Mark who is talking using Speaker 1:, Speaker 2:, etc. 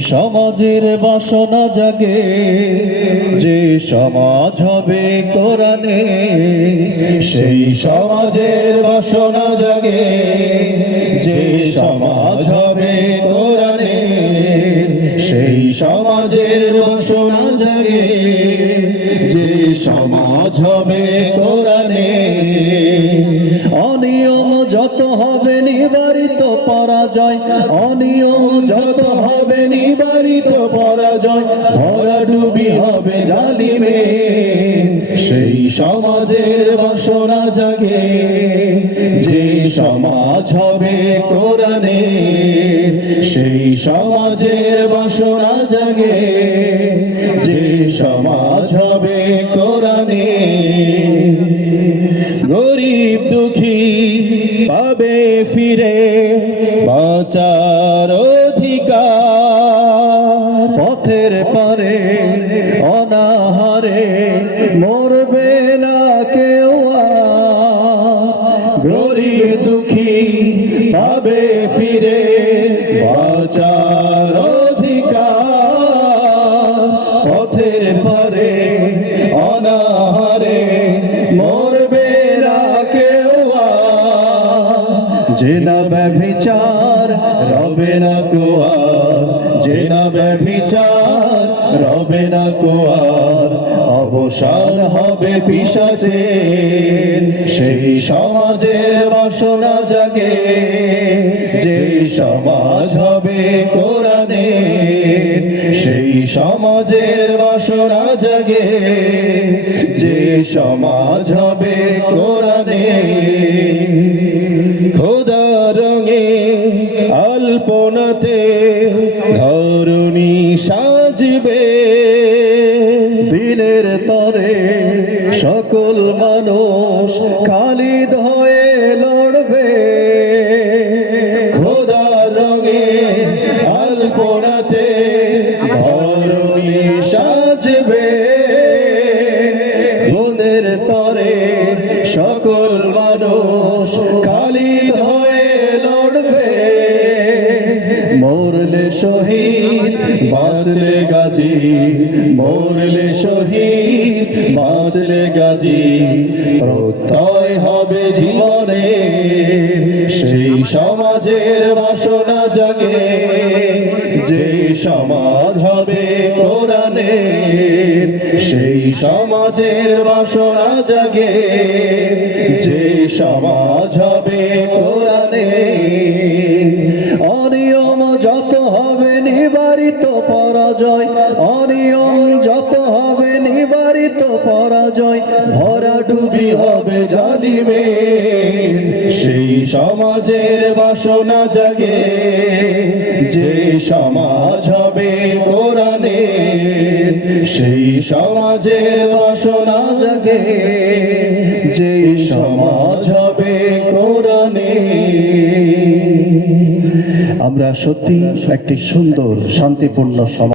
Speaker 1: সমাজের বাসনা জাগে, যে সমাজ হবে কোরআনে, সেই সমাজের বাসনা জাগে, যে সমাজ হবে কোরআনে, সেই সমাজের বাসনা জাগে, যে সমাজ হবে কোরআনে। নিবারিত পরাজয়, অনিয়ম যত হবে নিবারিত পরাজয় ভরা ডুবি হবে জালিমে। সেই সমাজের বাসনা জাগে, যে সমাজ হবে কোরআনে। সেই সমাজের বাসনা জাগে, যে সমাজ হবে গরিব দুঃখী পাবে ফিরে বাঁচার অধিকার পথের পারে অনাহারে মরবে না কেউ। গরিব দুঃখী পাবে ফিরে বাঁচার অধিকার পথের পারে অনাহারে যে না ব্যভিচার, রবে না কুয়ার। যে ব্যভিচার, রবে না কুয়ার। অবসান হবে পিসাচের সেই সমাজের বাসনা জাগে। যে সমাজ হবে কোরআনে সেই সমাজের বাসনা জাগে। যে সমাজ হবে কোরআনে ধরণী সাজবে। দিনের তরে সকল মানুষ খালিদ হয়ে লড়বে। খোদা রঙে আলপনাতে গাজী, মরলে শহীদ, বাঁচলে গাজী। প্রত্যয় হবে জীবনে, সেই সমাজের বাসনা জাগে। যে সমাজ হবে কোরআনে, সেই সমাজের বাসনা জাগে। যে সমাজ হবে যত হবে নিবারিত পরাজয়, অনিয়ম যত হবে নিবারিত পরাজয় ভরা ডুবি হবে জালিমে। সেই সমাজের বাসনা জাগে, যে সমাজ হবে কোরআনে। সেই সমাজের বাসনা জাগে, যে সমাজ হবে কোরআনে। আমরা সত্যি একটি সুন্দর শান্তিপূর্ণ সমাজ